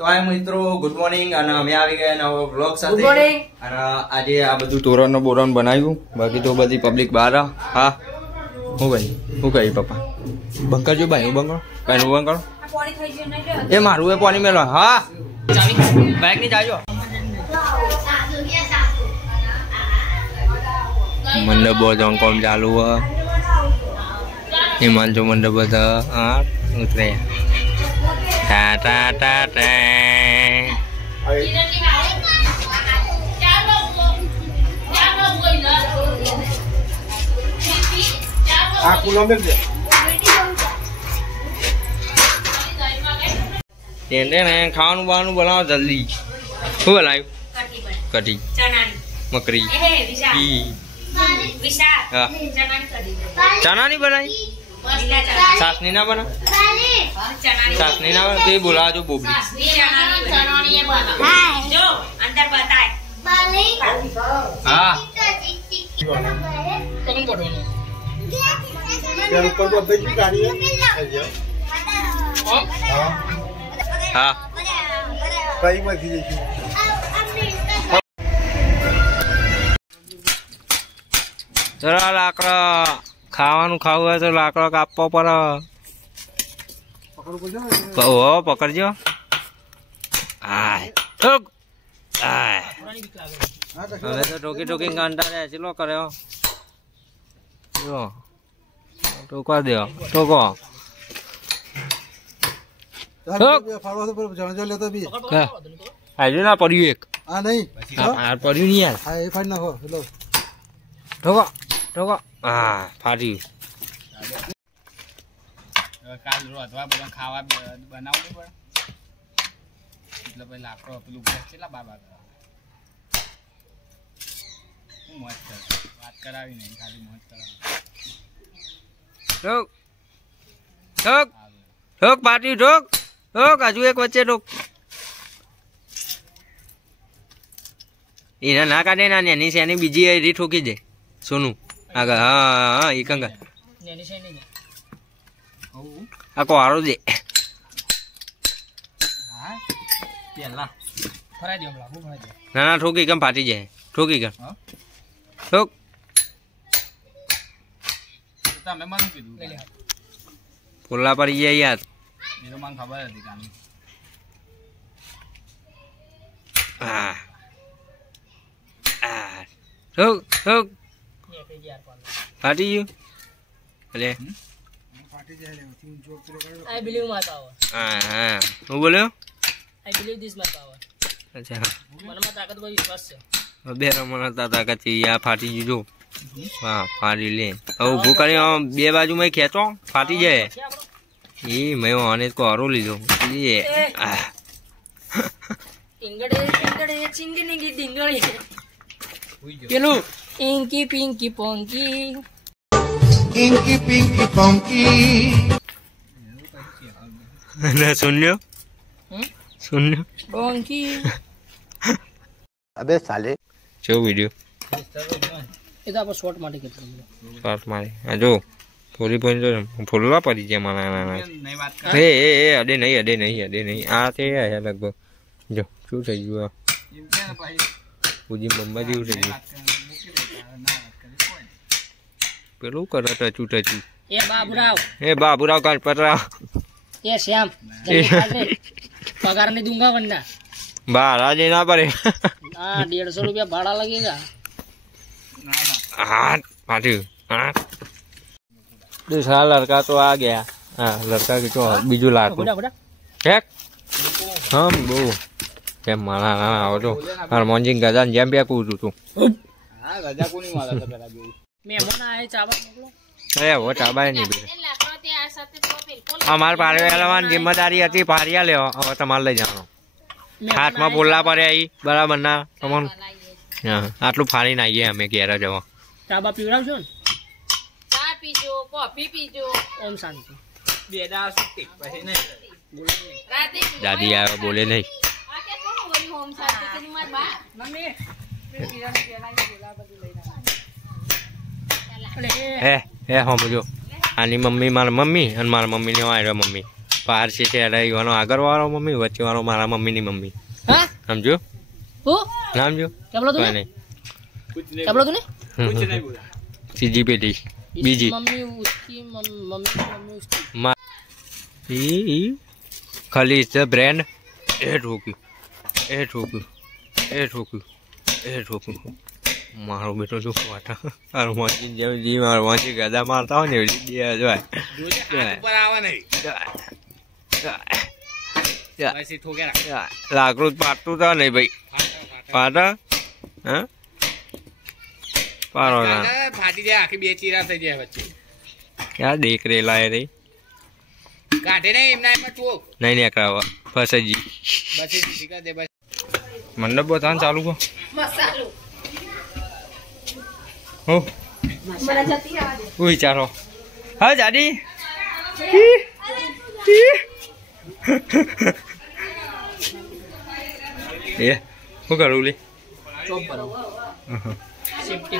તો આ મિત્રો ગુડ મોર્નિંગ અને અમે આવી ગયા નવો બ્લોગ સાથે અને આજે આ બધું તોરણ બોરણ બનાવ્યું બાકી તો બધી પબ્લિક બહાર હા હું ભાઈ હું કહી પપ્પા બંકરજો ભાઈ હું બંકરો ભાઈ હું બંકરો એ મારું એ પાણી મેલો હા બાઈક ની જાજો મંડપ બધો કોમ ચાલુ હ હિમાંશુ મંડપ બધા હા ઉતરે ટા ટા ટા ટા આ કુલો મેલ દે તેને ખાવાનું બાવાનું બનાવો જલ્દી શું બનાવ્યું કઢી મકરી चना नहीं बनाई सासनी ना बना सासनी ना बना तो ये बोला जो बोबली जो अंदर बताए हाँ हाँ जरा लाकड़ा खावा खाव है तो लाकड़ा कापवा पड़े पकड़जो હવે તો ટોકી ટોકી કાંટા ચલો કર્યો જો ટોકા દો ટોકો આજે ના પડ્યું એક આ નહીં પડ્યું નહીં યાર હા એ ફાડ નાખો હેલો ઠોકો ઠોકો હા ફાટ્યું કાલ રોધવા બધા ખાવા બનાવવું પડે એટલે પછી લાકડો પેલું કેટલા બાબા હું મસ્ત વાત કરાવી નહીં ખાલી મસ્ત કરાવી ઠોક ઠોક ઠોક ફાટ્યું ઠોક ઠોક હજુ એક વચ્ચે ઠોક એના ના કાઢે ના એની છે એની બીજી એરી ઠોકી દે सोनू आगे हाँ हाँ ये कंगा आपको आरो दे ना ना ठोकी कम फाटी जाए ठोकी कम ठोक पुल्ला पड़ी जाए यार हाँ ठोक ठोक फाटी गયું અલે I believe my power. હા હા હું બોલ્યો I believe this my power. અચ્છા મનમાં તાકાત પર વિશ્વાસ છે બે રમણ તાકાત છે આ ફાટી ગયું જો હા ફાડી લે હવે ઊભું કરી બે બાજુમાં ખેંચો ફાટી જાય એ મેં આને કો હરો લીધો એ ટીંગડે ટીંગડે ચિંગની ગી ટીંગડી પેલું Inky Pinky Ponky Inky Pinky Ponky ना सुनियो सुनियो Ponky अबे साले जो वीडियो ये तो आप शॉर्ट मारे कितना शॉर्ट मारे आ जो पूरी पॉइंट जो फुल्ला पड़ी जे माना ना ए अडे नहीं आ थे है लगभग जो શું થઈ ગયું પૂજી મમ્મા જેવું થઈ ગયું પેલું કરે ટચું ટચું ए बाबूराव गणपतराव ये श्याम पगार नहीं दूंगा वरना भाड़ा देना पड़े हाँ 150 रुपया भाड़ा लगेगा हाँ पार्टी हाँ दूसरा लड़का तो आ गया हाँ लड़का की तो बीजू लाख चेक हम वो કેમ મારા ના આવો તો હાર્મોનિયમ ગજાન જેમ બે કૂદું તું હા રજા કોની મારા તો પેલા જોઈ મહેમાન આય ચાબા મોકલો અરે વો ચાબા નહીં બે અમાર પાડવેલામાં જિમ્મેદારી હતી પારિયા લેવો હવે તમારે લઈ જવાનો હાથમાં બોલલા પડે અહીં બરાબર ના તમને હા આટલું ફાડીને આવીએ અમે ઘેર જવા ચાબા પીવડાવશો ને ચા પીજો કોફી પીજો ઓમ શાંતિ બે દા સુતી પછી નહીં દાદી આવે બોલે નહીં હે હે હમ જો આની મમ્મી મારા મમ્મી અને મારા મમ્મી ને આવ્યો મમ્મી પારસી છે એવાનો આગળ વાળો મમ્મી, વચ્ચે વાળો મારા મમ્મીની મમ્મી. હા સમજો? હું નામ જો क्या बोला तूने? क्या बोला तूने? कुछ नहीं बोला. ત્રીજી પેઢી બીજી मम्मी उसकी मम्मी उसकी ખાલી છે બ્રેન્ડ એ ઠોક્યું એ ઠોક્યું એ ઠોક્યું એ ઠોક્યું મારો બેટો શું વાટા મારો વાંચી જેમ જી મારો વાંચી ગદા મારતા હોય ને એવી દે જોય ઉપર આવે નહીં. બસ એ ઠોકે રાખ. લાકડું પાટતું તા નહીં ભાઈ પાટા હા પારો ના ફાટી જાય આખી બે ચીરા થઈ જાય વચ્ચે. ક્યાં દેખ રેલા એ રે કાઢે નહીં એમના એમાં ચોક. નહીં નીકળાવા ફસાજી બસ એ સીધી કર દે બસ. મંડપ બતાવવાનું ચાલુ કર मसालो હો હું વિચારો હા જાડી એ શું કરું લે चॉप करो सेफ्टी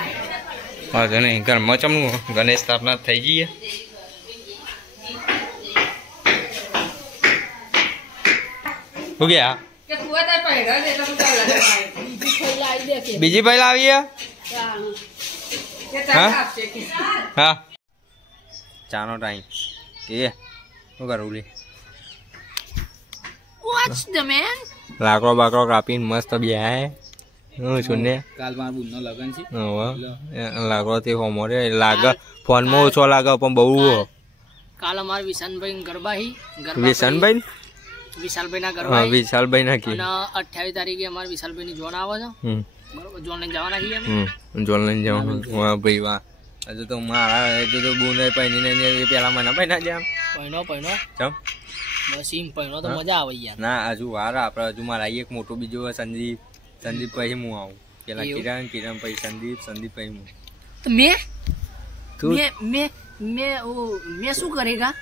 હા તો નહીં ઘરમાં ચમનું ગણેશ સ્થાપના થઈ ગઈ શું ગયા કે તું આ પહેરા દે તો ચાલ બીજી પહેલા આવીએ હા હા ચાનો ટાઈમ એ શું કરું લે What's the man? લાકડો બાકડો કાપીને મસ્ત બેહાય હું છું ને કાલ મારા બુનનો લગન છે. લાકડો તે હોમો રે લાગે ફોનમાં ઓછો લાગે પણ બહુ કાલ અમાર વિશાનભાઈ ગરબાહી વિશાનભાઈ વિશાલભાઈ ના હા ગરબા વિશાલભાઈ ના કી અને 28 તારીખે અમાર વિશાલભાઈ ની જોન આવે છે બરોબર જોન લઈને જવાના છીએ અમે જોન લઈને જવાનું વાહ ભાઈ વાહ હજુ તો મારા હજુ તો બુને પહેરીને પેલા મને પહેલા જામ પૈનો ચમ બસ એમ પૈનો તો મજા આવે યાર ના હજુ વાર આપણે હજુ મારા એક મોટો બીજો સંદીપ પછી હું આવું પેલા કિરણ પછી સંદીપ પછી હું તો मैं તું मैं શું કરેગા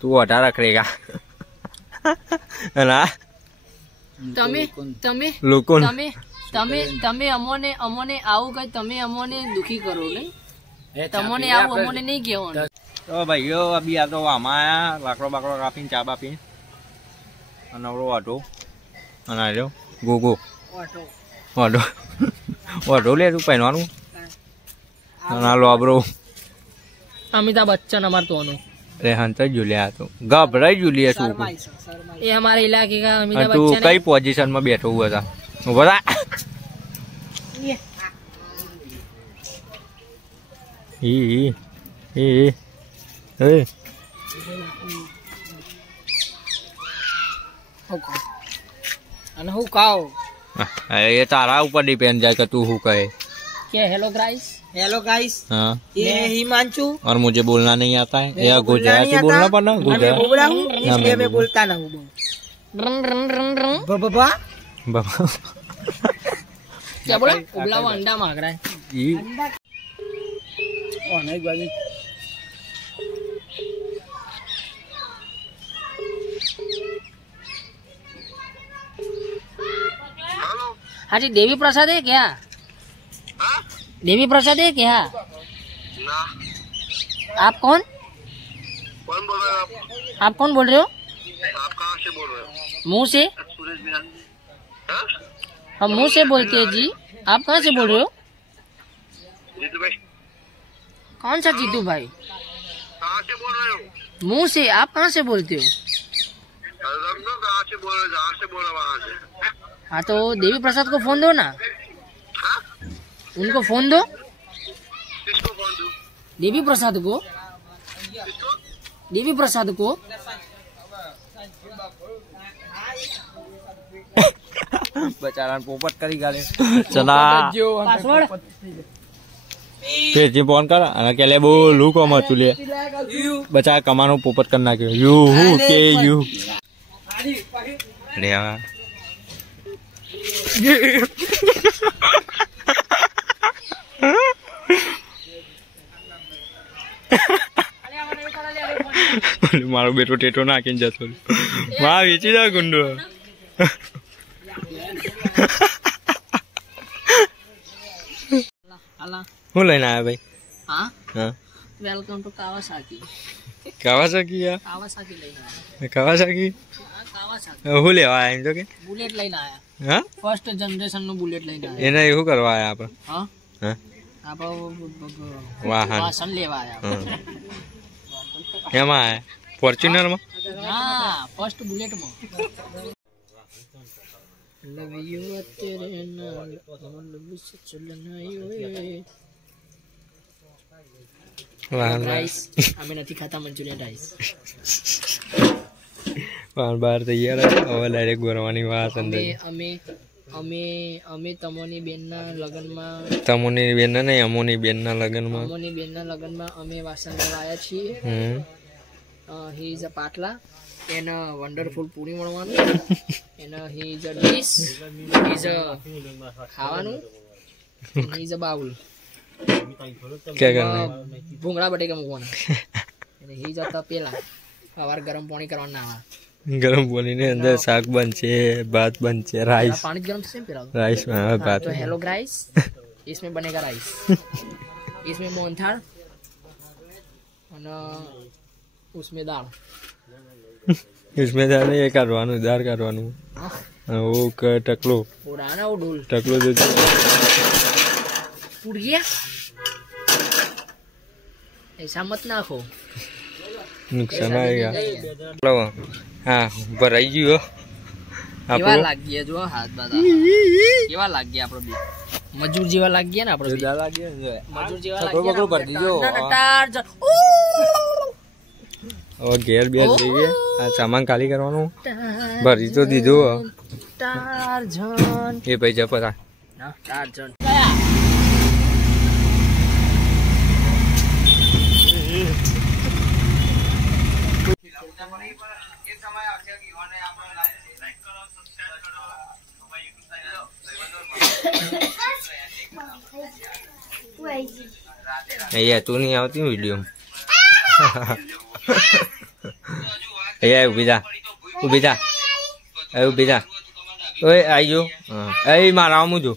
તું 18 રખડેગા ના તમે લોકો તમે અમોને આવું કઈ તમે અમોને દુખી કરો ને તમને આવું અમોને નહીં કહેવાનું તો ભાઈઓ અભી આ તો આમાં આયા લાકડો બાકડો કાપીને ચા બાપીને નવરો વાટો અને આવ્યો ગોગો વાટો લે તું પહેરવાનું અને લોબરો અમિતાભ બચ્ચન અમાર તોનું રેહાન તો જુલિયા તો ગભરાઈ જુલિયા શું ये हमारे इलाके का अमिताभ તું बच्चन કઈ પોઝિશન માં બેઠો हुआ था ઉભા અને હું કહું ये तारा ऊपर डिपेंड जाए तू हूँ कहे કે हेलो गाइस हाँ ये हिमांशु और मुझे बोलना नहीं आता है या गुजराती बोलना पड़ना गुजराती हूँ इसलिए मैं बोलता ना हूँ बाबा क्या बोला उबला हुआ अंडा मांग रहा है हाँ जी देवी प्रसाद है क्या देवी प्रसाद है क्या आप कौन बोल रहे हो आप कौन बोल रहे हो आप कहाँ से बोल रहे हो? मुंह से सूरज बिहार. हम मुंह से बोलते हैं जी आप कहाँ से बोल रहे हो जीतू भाई कौन सा जीतू भाई कहाँ से बोल रहे हो? मुंह से आप कहाँ से बोलते हो रंगो कहाँ से बोल रहे हो? जहाँ से बोल रहे हो वहाँ से. हाँ तो देवी प्रसाद को फोन दो ना हाँ? उनको फोन दो किसको फोन दूँ? देवी प्रसाद को किसको? देवी प्रसाद को બચારાને પોપટ કરી ગાલે ચલા पासवर्ड ફેરથી ફોન કર અને કે લે બોલ હું કોમ હતું લે બચા કમાનો પોપટ કરી નાખ્યો યુ હું કે યુ લે આ મારો બેટો ટેટો નાખીને જતો માં વેચી જા ગુંડો अल्लाह હું લઈને આવ્યા ભાઈ हाँ હા वेलकम टू कावासाकी કાવાસાકી યાર કાવાસાકી લઈને આવ્યા કાવાસાકી કાવાસાકી હું લેવા આયા એમ તો કે બુલેટ લઈને આવ્યા હા ફર્સ્ટ જનરેશન નું બુલેટ લઈને આવ્યા એને એવું કરવા આયા આપણે હા હા આપણે વાહન વાસણ લેવા આવ્યા એમાં આયા ફોર્ચ્યુનરમાં હા ફર્સ્ટ બુલેટ માં લવ યુ અત્યારે ના લવ ચલનાયો વાહન રાઈસ અમે નથી ખાતા મંચુરિયન રાઈસ વાહન બહાર તૈયાર હવે ડાયરેક્ટ ભરવાની વાત અંદર અમે અમે અમે તમોની બેનના લગનમાં તમોની બેન નહીં અમોની બેનના લગનમાં અમોની બેનના લગનમાં અમે વાસણ લેવા આવ્યા છીએ હી ઇઝ અ પાટલા એને વન્ડરફુલ પૂરી મળવાનું એને he is a dish is a ખાવાનું હી ઇઝ અ બાઉલ क्या करना ભૂંગળા બટેકા મૂકવાના અને હી ઇઝ અ પેલા સવાર ગરમ પાણી કરવાના આવા गरम पानी ने अंदर साग बनचे भात बनचे राइस पानी गरम से पिला राइस में हाँ भात तो हेलो गाइस इसमें बनेगा राइस इसमें मोहनथाल और उसमें दाल इसमें दाल नहीं ये करवानो दाल करवानो वो टकलो पुराना वो डोल टकलो जो फूट गया ऐसा मत ना खो नुकसान आएगा लो हाँ भराई गयो કેવા લાગ્યા જો હાથ બાદા કેવા લાગ્યા આપણો બી મજૂર જેવા લાગ્યા ને આપણો दा लागे મજૂર જેવા પકડો લાગ્યા ભર દીજો ટાર્જન और घेर बेर जइए आ सामान खाली करवानो भरी तो दीदो ટાર્જન ये पैसा पता ના ટાર્જન અહીંયા તું નહીં આવતી વિડીયો અહીંયા ઊભી થા ઊભી થા ઓય આવી જો હા એ મારા આવું જો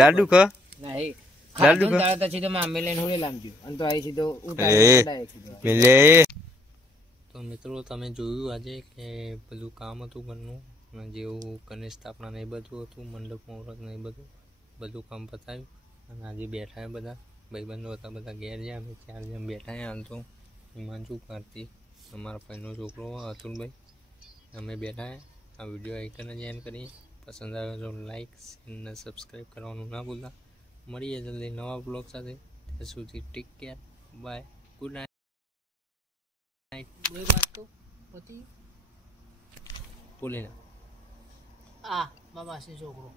લાડુ ખા નહીં લાડુ ખાધું ખા તારે પછી તો મામે લઈને હોળે લાવજો અને તો આવી સીધો એ ઉતારી મિલે તો મિત્રો તમે જોયું આજે કે બધું કામ હતું ઘરનું અને જેવું ગણેશ સ્થાપના ને એ બધું હતું મંડપ મુહૂર્ત ને એ બધું કામ પતાવ્યું અને આજે બેઠા બધા ભાઈબંધો હતા બધા ઘેર જ્યાં અમે 4 જણ બેઠા હાલ તો હિમાંશુ કાર્તિક અમારા ભાઈનો છોકરો અતુલભાઈ અમે બેઠા આ વિડીયો આઈકન જ એન્ડ કરીએ પસંદ આવે તો લાઈક અને સબસ્ક્રાઈબ કરવાનું ના ભૂલતા. મળીએ જલ્દી નવા બ્લોગ સાથે. ત્યાં સુધી take care, bye, good night. બે વાત તો પતિ ભૂલી ના. મામાસી છોકરો.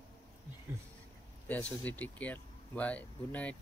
ત્યાં સુધી take care, bye, good night.